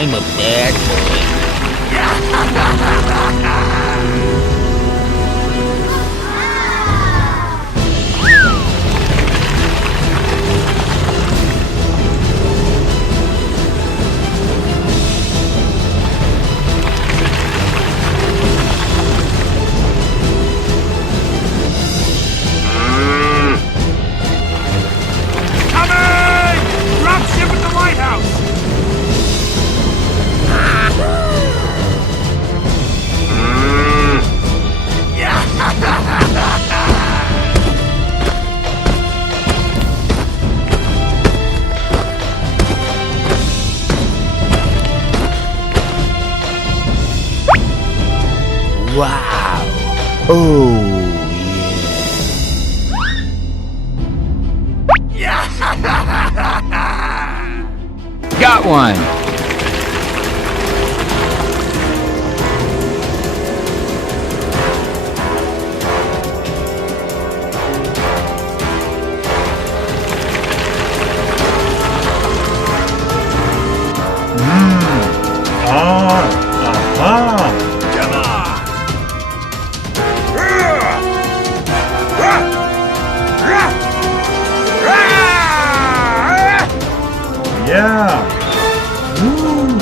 I'm a bad Wow! Oh, yeah! Got one! Yeah! Woo!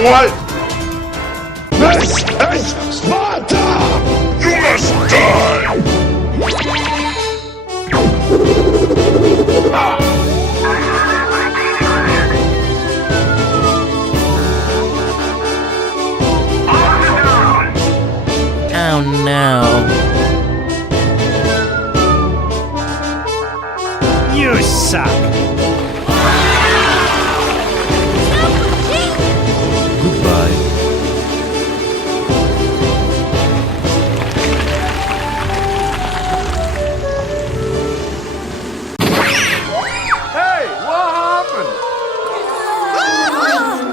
What? This is Sparta! You must die! Oh no. You suck! Goodbye. Hey, what happened?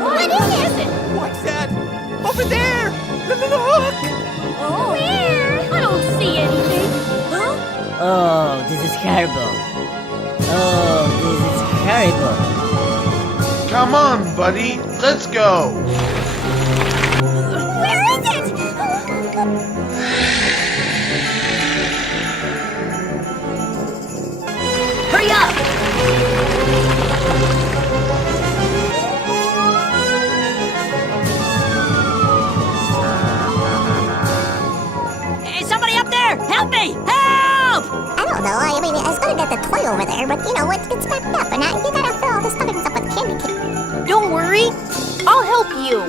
What is it? What's that? Over there! Look! Oh, where? I don't see anything. Huh? Oh, this is horrible. Oh, this is horrible. Come on, buddy. Let's go. Where is it? Hurry up! Hey, somebody up there! Help me! Help! I don't know. I mean, I was gonna get the toy over there, but you know, it's backed up, and you gotta fill all the stuffings up with candy cane. Don't worry, I'll help you.